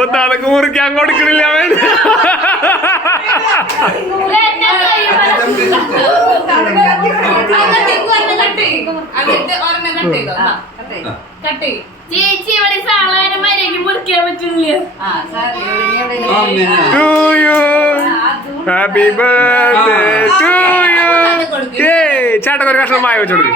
ഒന്നാൾക്ക് മുറിക്കാൻ കൊടുക്കണില്ല അവൻ. ചേച്ചി ഇവിടെ സാധാരണ മര്യാദയ്ക്ക് മുറിക്കാൻ പറ്റില്ല. To you, happy birthday to you. ചേട്ടൻ ഒരു കഷ്ണം മായ വെച്ചോളൂ.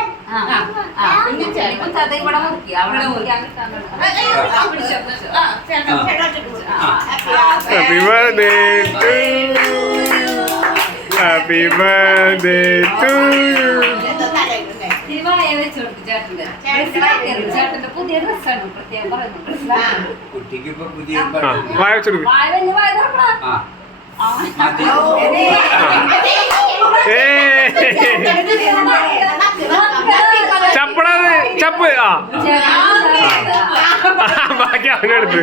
Happy birthday to you. Happy birthday to you. ചേട്ടന്റെ പുതിയ ഡ്രസ്സാണ് പ്രത്യേകം പറയുന്നത്. മായ വെച്ചോളൂ. ചപ്പടത് ചപ്പ്. ആ ബാക്കി അവനെടുത്ത്